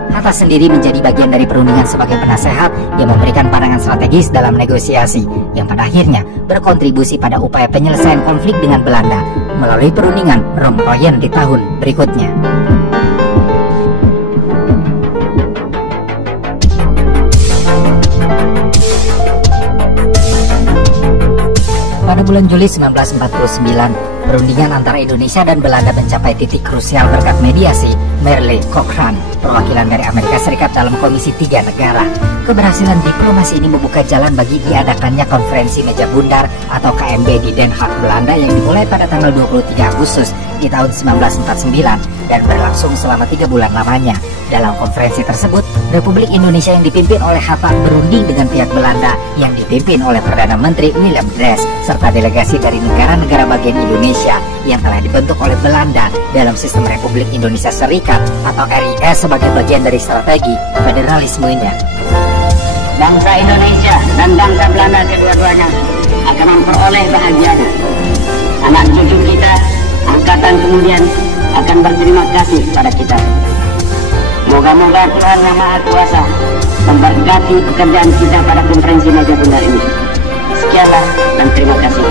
Hatta sendiri menjadi bagian dari perundingan sebagai penasehat yang memberikan pandangan strategis dalam negosiasi yang pada akhirnya berkontribusi pada upaya penyelesaian konflik dengan Belanda melalui perundingan Romroyen di tahun berikutnya. Pada bulan Juli 1949, perundingan antara Indonesia dan Belanda mencapai titik krusial berkat mediasi Merle Cochrane, perwakilan dari Amerika Serikat dalam Komisi 3 Negara. Keberhasilan diplomasi ini membuka jalan bagi diadakannya konferensi meja bundar atau KMB di Den Haag, Belanda yang dimulai pada tanggal 23 Agustus di tahun 1949 dan berlangsung selama 3 bulan lamanya. Dalam konferensi tersebut, Republik Indonesia yang dipimpin oleh Hatta berunding dengan pihak Belanda yang dipimpin oleh Perdana Menteri Willem Drees serta delegasi dari negara-negara bagian Indonesia yang telah dibentuk oleh Belanda dalam sistem Republik Indonesia Serikat atau RIS sebagai bagian dari strategi federalismenya. Bangsa Indonesia dan bangsa Belanda kedua-duanya akan memperoleh bahagianya. Anak cucu kita, angkatan kemudian akan berterima kasih pada kita. Moga-moga Tuhan Yang Maha Kuasa memberkati pekerjaan kita pada konferensi meja bundar ini. Sekianlah dan terima kasih.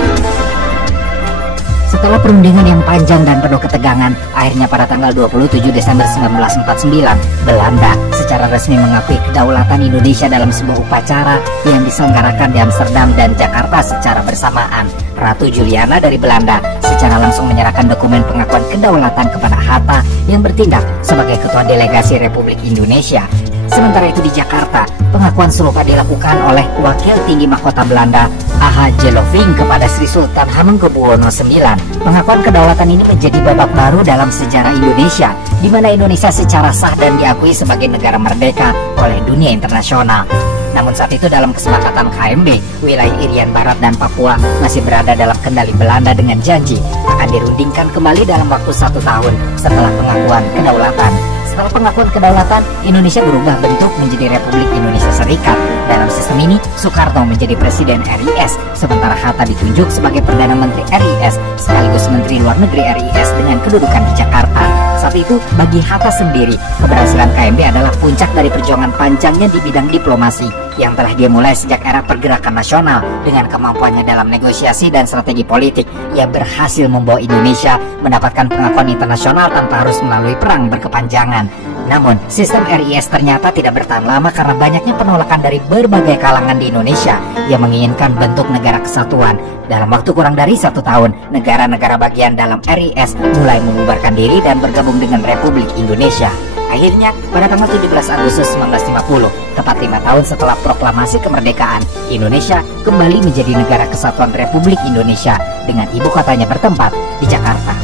Setelah perundingan yang panjang dan penuh ketegangan, akhirnya pada tanggal 27 Desember 1949, Belanda secara resmi mengakui kedaulatan Indonesia dalam sebuah upacara yang diselenggarakan di Amsterdam dan Jakarta secara bersamaan. Ratu Juliana dari Belanda secara langsung menyerahkan dokumen pengakuan kedaulatan kepada Hatta yang bertindak sebagai Ketua Delegasi Republik Indonesia. Sementara itu di Jakarta, pengakuan serupa dilakukan oleh Wakil Tinggi Mahkota Belanda A.H. Geloving kepada Sri Sultan Hamengkubuwono IX. Pengakuan kedaulatan ini menjadi babak baru dalam sejarah Indonesia, di mana Indonesia secara sah dan diakui sebagai negara merdeka oleh dunia internasional. Namun saat itu dalam kesepakatan KMB, wilayah Irian Barat dan Papua masih berada dalam kendali Belanda dengan janji akan dirundingkan kembali dalam waktu 1 tahun setelah pengakuan kedaulatan. Setelah pengakuan kedaulatan, Indonesia berubah bentuk menjadi Republik Indonesia Serikat. Dalam sistem ini, Soekarno menjadi Presiden RIS, sementara Hatta ditunjuk sebagai Perdana Menteri RIS sekaligus Menteri Luar Negeri RIS dengan kedudukan di Jakarta. Saat itu, bagi Hatta sendiri, keberhasilan KMB adalah puncak dari perjuangan panjangnya di bidang diplomasi yang telah dia mulai sejak era pergerakan nasional. Dengan kemampuannya dalam negosiasi dan strategi politik, ia berhasil membawa Indonesia mendapatkan pengakuan internasional tanpa harus melalui perang berkepanjangan. Namun, sistem RIS ternyata tidak bertahan lama karena banyaknya penolakan dari berbagai kalangan di Indonesia yang menginginkan bentuk negara kesatuan. Dalam waktu kurang dari 1 tahun, negara-negara bagian dalam RIS mulai membubarkan diri dan bergabung dengan Republik Indonesia. Akhirnya, pada tanggal 17 Agustus 1950, tepat 5 tahun setelah proklamasi kemerdekaan, Indonesia kembali menjadi negara kesatuan Republik Indonesia dengan ibu kotanya bertempat di Jakarta.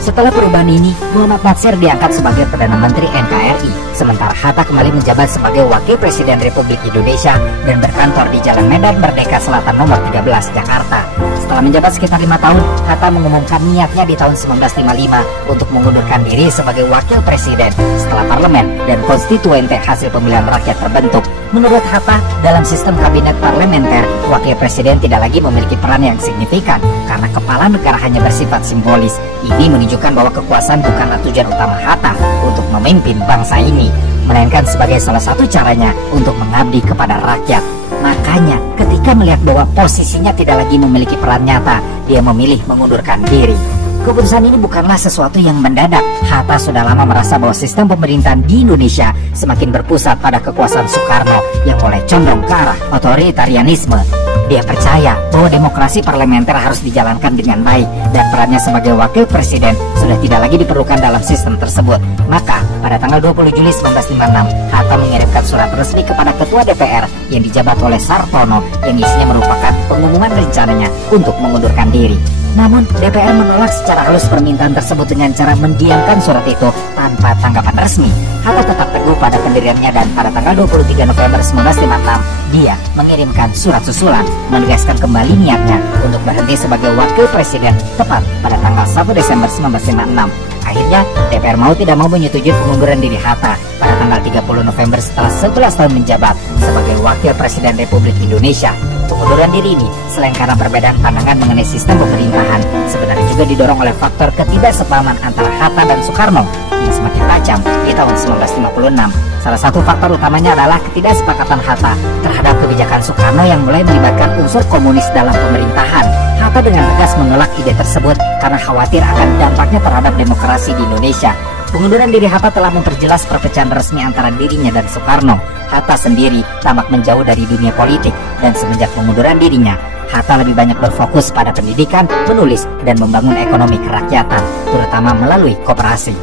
Setelah perubahan ini, Muhammad Natsir diangkat sebagai Perdana Menteri NKRI, sementara Hatta kembali menjabat sebagai Wakil Presiden Republik Indonesia dan berkantor di Jalan Medan Merdeka Selatan nomor 13, Jakarta. Setelah menjabat sekitar 5 tahun, Hatta mengumumkan niatnya di tahun 1955 untuk mengundurkan diri sebagai Wakil Presiden setelah parlemen dan konstituente hasil pemilihan rakyat terbentuk. Menurut Hatta, dalam sistem kabinet parlementer, Wakil Presiden tidak lagi memiliki peran yang signifikan karena kepala negara hanya bersifat simbolis. Ini menunjukkan bahwa kekuasaan bukanlah tujuan utama Hatta untuk memimpin bangsa ini, melainkan sebagai salah satu caranya untuk mengabdi kepada rakyat. Makanya, ketika melihat bahwa posisinya tidak lagi memiliki peran nyata, dia memilih mengundurkan diri. Keputusan ini bukanlah sesuatu yang mendadak. Hatta sudah lama merasa bahwa sistem pemerintahan di Indonesia semakin berpusat pada kekuasaan Soekarno yang mulai condong ke arah otoritarianisme. Dia percaya bahwa demokrasi parlementer harus dijalankan dengan baik dan perannya sebagai wakil presiden sudah tidak lagi diperlukan dalam sistem tersebut. Maka, pada tanggal 20 Juli 1956, Hatta mengirimkan surat resmi kepada Ketua DPR yang dijabat oleh Sartono yang isinya merupakan pengumuman rencananya untuk mengundurkan diri. Namun, DPR menolak secara halus permintaan tersebut dengan cara mendiamkan surat itu tanpa tanggapan resmi. Hatta tetap teguh pada pendiriannya dan pada tanggal 23 November 1956, dia mengirimkan surat susulan menegaskan kembali niatnya untuk berhenti sebagai wakil presiden tepat pada tanggal 1 Desember 1956. Akhirnya, DPR mau tidak mau menyetujui pengunduran diri Hatta pada tanggal 30 November setelah 11 tahun menjabat sebagai wakil presiden Republik Indonesia. Pengunduran diri ini, selain karena perbedaan pandangan mengenai sistem pemerintahan, sebenarnya juga didorong oleh faktor ketidaksepahaman antara Hatta dan Soekarno yang semakin tajam di tahun 1956. Salah satu faktor utamanya adalah ketidaksepakatan Hatta terhadap kebijakan Soekarno yang mulai melibatkan unsur komunis dalam pemerintahan. Hatta dengan tegas menolak ide tersebut karena khawatir akan dampaknya terhadap demokrasi di Indonesia. Pengunduran diri Hatta telah memperjelas perpecahan resmi antara dirinya dan Soekarno. Hatta sendiri tampak menjauh dari dunia politik dan semenjak pengunduran dirinya, Hatta lebih banyak berfokus pada pendidikan, menulis, dan membangun ekonomi kerakyatan, terutama melalui koperasi.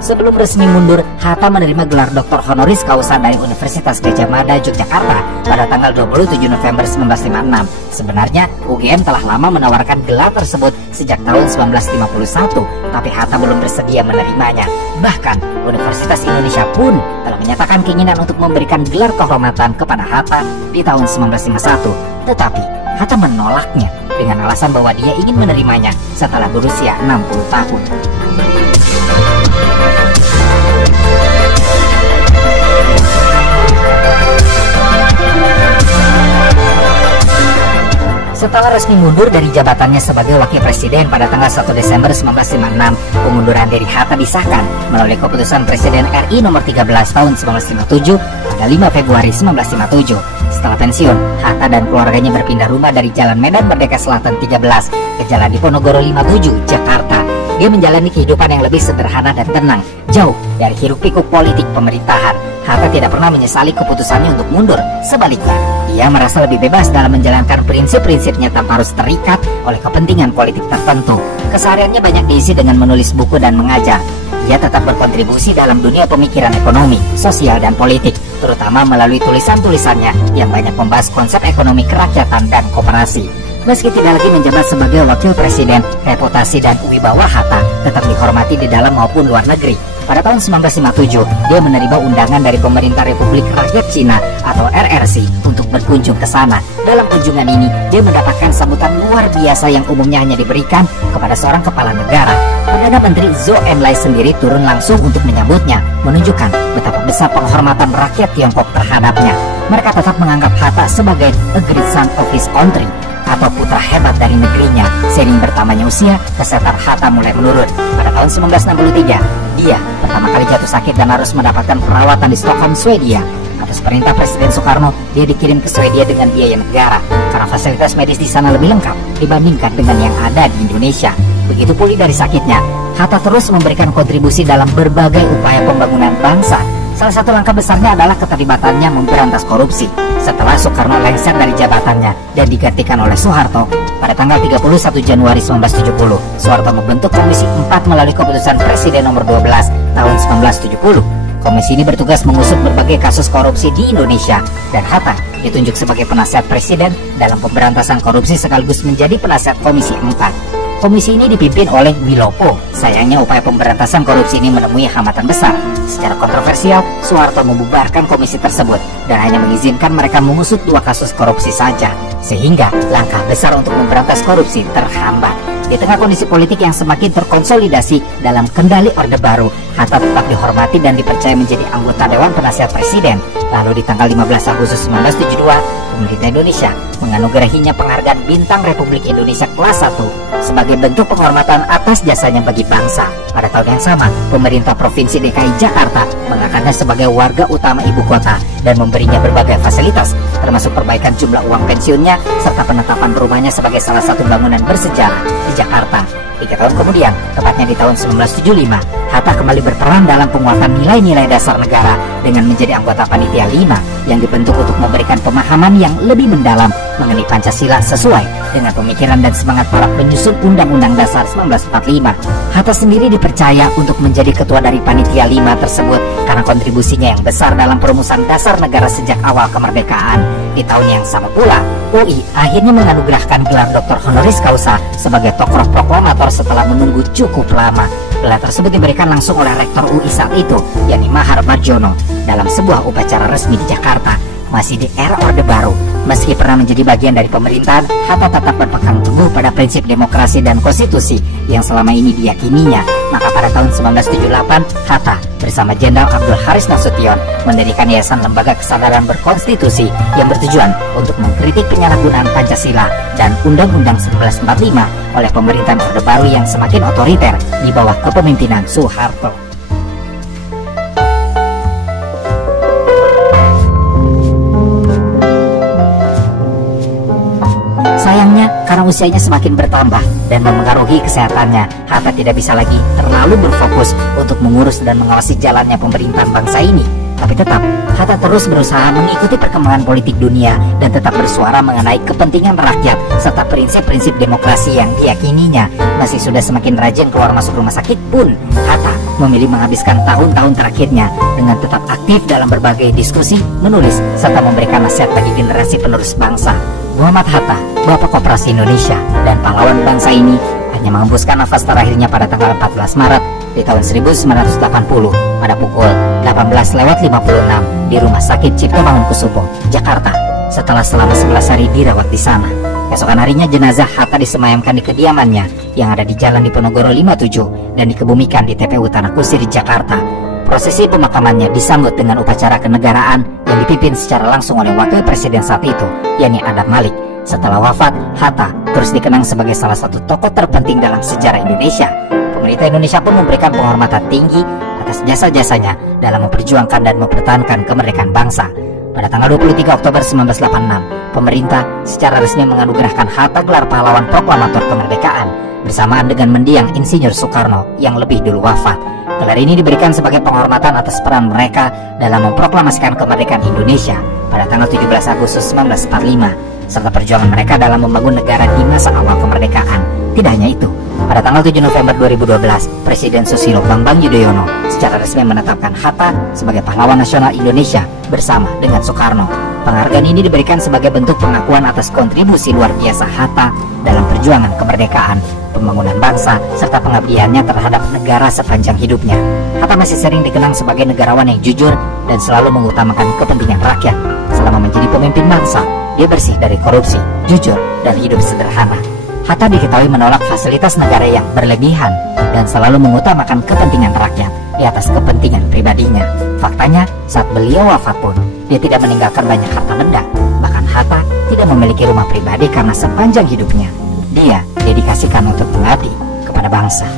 Sebelum resmi mundur, Hatta menerima gelar Doktor Honoris Causa dari Universitas Gadjah Mada, Yogyakarta pada tanggal 27 November 1956. Sebenarnya, UGM telah lama menawarkan gelar tersebut sejak tahun 1951, tapi Hatta belum bersedia menerimanya. Bahkan, Universitas Indonesia pun telah menyatakan keinginan untuk memberikan gelar kehormatan kepada Hatta di tahun 1951. Tetapi, Hatta menolaknya dengan alasan bahwa dia ingin menerimanya setelah berusia 60 tahun. Setelah resmi mundur dari jabatannya sebagai wakil presiden pada tanggal 1 Desember 1956, pengunduran diri Hatta disahkan melalui keputusan Presiden RI nomor 13 tahun 1957 pada 5 Februari 1957. Setelah pensiun, Hatta dan keluarganya berpindah rumah dari Jalan Medan Merdeka Selatan 13 ke Jalan Diponegoro 57, Jakarta. Dia menjalani kehidupan yang lebih sederhana dan tenang, jauh dari hiruk-pikuk politik pemerintahan. Hatta tidak pernah menyesali keputusannya untuk mundur. Sebaliknya, ia merasa lebih bebas dalam menjalankan prinsip-prinsipnya tanpa harus terikat oleh kepentingan politik tertentu. Kesehariannya banyak diisi dengan menulis buku dan mengajar. Ia tetap berkontribusi dalam dunia pemikiran ekonomi, sosial, dan politik, terutama melalui tulisan-tulisannya yang banyak membahas konsep ekonomi kerakyatan dan koperasi. Meski tidak lagi menjabat sebagai wakil presiden, reputasi dan wibawa Hatta tetap dihormati di dalam maupun luar negeri. Pada tahun 1957, dia menerima undangan dari pemerintah Republik Rakyat Cina atau RRC untuk berkunjung ke sana. Dalam kunjungan ini, dia mendapatkan sambutan luar biasa yang umumnya hanya diberikan kepada seorang kepala negara. Perdana Menteri Zhou Enlai sendiri turun langsung untuk menyambutnya, menunjukkan betapa besar penghormatan rakyat Tiongkok terhadapnya. Mereka tetap menganggap Hatta sebagai a great son of his country, atau putra hebat dari negerinya. Seiring bertambahnya usia, kesehatan Hatta mulai menurun. Pada tahun 1963, dia pertama kali jatuh sakit dan harus mendapatkan perawatan di Stockholm, Swedia. Atas perintah Presiden Soekarno, dia dikirim ke Swedia dengan biaya negara karena fasilitas medis di sana lebih lengkap dibandingkan dengan yang ada di Indonesia. Begitu pulih dari sakitnya, Hatta terus memberikan kontribusi dalam berbagai upaya pembangunan bangsa. Salah satu langkah besarnya adalah keterlibatannya memberantas korupsi. Setelah Soekarno lengser dari jabatannya dan digantikan oleh Soeharto, pada tanggal 31 Januari 1970, Soeharto membentuk Komisi 4 melalui keputusan Presiden nomor 12 tahun 1970. Komisi ini bertugas mengusut berbagai kasus korupsi di Indonesia, dan Hatta ditunjuk sebagai penasihat Presiden dalam pemberantasan korupsi sekaligus menjadi penasihat Komisi 4. Komisi ini dipimpin oleh Wilopo. Sayangnya upaya pemberantasan korupsi ini menemui hambatan besar. Secara kontroversial, Soeharto membubarkan komisi tersebut dan hanya mengizinkan mereka mengusut 2 kasus korupsi saja, sehingga langkah besar untuk memberantas korupsi terhambat. Di tengah kondisi politik yang semakin terkonsolidasi dalam kendali Orde Baru, Hatta tetap dihormati dan dipercaya menjadi anggota Dewan Penasihat Presiden. Lalu di tanggal 15 Agustus 1972, pemerintah Indonesia menganugerahinya penghargaan Bintang Republik Indonesia kelas 1 sebagai bentuk penghormatan atas jasanya bagi bangsa. Pada tahun yang sama, pemerintah Provinsi DKI Jakarta mengangkatnya sebagai warga utama ibu kota dan memberinya berbagai fasilitas, termasuk perbaikan jumlah uang pensiunnya serta penetapan rumahnya sebagai salah satu bangunan bersejarah di Jakarta. 3 tahun kemudian, tepatnya di tahun 1975, Hatta kembali berperan dalam penguatan nilai-nilai dasar negara dengan menjadi anggota Panitia 5 yang dibentuk untuk memberikan pemahaman yang lebih mendalam mengenai Pancasila sesuai dengan pemikiran dan semangat para penyusun Undang-Undang Dasar 1945. Hatta sendiri dipercaya untuk menjadi ketua dari Panitia 5 tersebut karena kontribusinya yang besar dalam perumusan dasar negara sejak awal kemerdekaan. Di tahun yang sama pula, UI akhirnya menganugerahkan gelar Dr. Honoris Causa sebagai tokoh proklamator setelah menunggu cukup lama. Gelar tersebut diberikan langsung oleh Rektor UI saat itu, yakni Mahar Marjono, dalam sebuah upacara resmi di Jakarta. Masih di era Orde Baru, meski pernah menjadi bagian dari pemerintahan, Hatta tetap berpegang teguh pada prinsip demokrasi dan konstitusi yang selama ini diyakininya. Maka pada tahun 1978, Hatta bersama Jenderal Abdul Haris Nasution mendirikan Yayasan Lembaga Kesadaran Berkonstitusi yang bertujuan untuk mengkritik penyalahgunaan Pancasila dan Undang-Undang 1945 oleh pemerintahan Orde Baru yang semakin otoriter di bawah kepemimpinan Soeharto. Sayangnya, karena usianya semakin bertambah dan memengaruhi kesehatannya, Hatta tidak bisa lagi terlalu berfokus untuk mengurus dan mengawasi jalannya pemerintahan bangsa ini. Tapi tetap, Hatta terus berusaha mengikuti perkembangan politik dunia dan tetap bersuara mengenai kepentingan rakyat serta prinsip-prinsip demokrasi yang diyakininya. Masih sudah semakin rajin keluar masuk rumah sakit pun, Hatta memilih menghabiskan tahun-tahun terakhirnya dengan tetap aktif dalam berbagai diskusi, menulis, serta memberikan nasihat bagi generasi penerus bangsa. Muhammad Hatta, Bapak Koperasi Indonesia dan pahlawan bangsa ini, hanya menghembuskan nafas terakhirnya pada tanggal 14 Maret di tahun 1980 pada pukul 18:56 di Rumah Sakit Cipto Mangunkusumo, Jakarta, setelah selama 11 hari dirawat di sana. Esokan harinya jenazah Hatta disemayamkan di kediamannya yang ada di Jalan Diponegoro 57 dan dikebumikan di TPU Tanah Kusir, Jakarta. Prosesi pemakamannya disambut dengan upacara kenegaraan yang dipimpin secara langsung oleh Wakil Presiden saat itu, yakni Adam Malik. Setelah wafat, Hatta terus dikenang sebagai salah satu tokoh terpenting dalam sejarah Indonesia. Pemerintah Indonesia pun memberikan penghormatan tinggi atas jasa-jasanya dalam memperjuangkan dan mempertahankan kemerdekaan bangsa. Pada tanggal 23 Oktober 1986, pemerintah secara resmi menganugerahkan Hatta gelar pahlawan proklamator kemerdekaan bersamaan dengan mendiang Insinyur Soekarno yang lebih dulu wafat. Gelar ini diberikan sebagai penghormatan atas peran mereka dalam memproklamasikan kemerdekaan Indonesia pada tanggal 17 Agustus 1945 serta perjuangan mereka dalam membangun negara di masa awal kemerdekaan. Tidak hanya itu, pada tanggal 7 November 2012, Presiden Susilo Bambang Yudhoyono secara resmi menetapkan Hatta sebagai pahlawan nasional Indonesia bersama dengan Soekarno. Penghargaan ini diberikan sebagai bentuk pengakuan atas kontribusi luar biasa Hatta dalam perjuangan kemerdekaan, pembangunan bangsa, serta pengabdiannya terhadap negara sepanjang hidupnya. Hatta masih sering dikenang sebagai negarawan yang jujur dan selalu mengutamakan kepentingan rakyat. Selama menjadi pemimpin bangsa, dia bersih dari korupsi, jujur, dan hidup sederhana. Hatta diketahui menolak fasilitas negara yang berlebihan dan selalu mengutamakan kepentingan rakyat di atas kepentingan pribadinya. Faktanya, saat beliau wafat pun, dia tidak meninggalkan banyak harta benda. Bahkan Hatta tidak memiliki rumah pribadi karena sepanjang hidupnya dia dedikasikan untuk mengabdi kepada bangsa.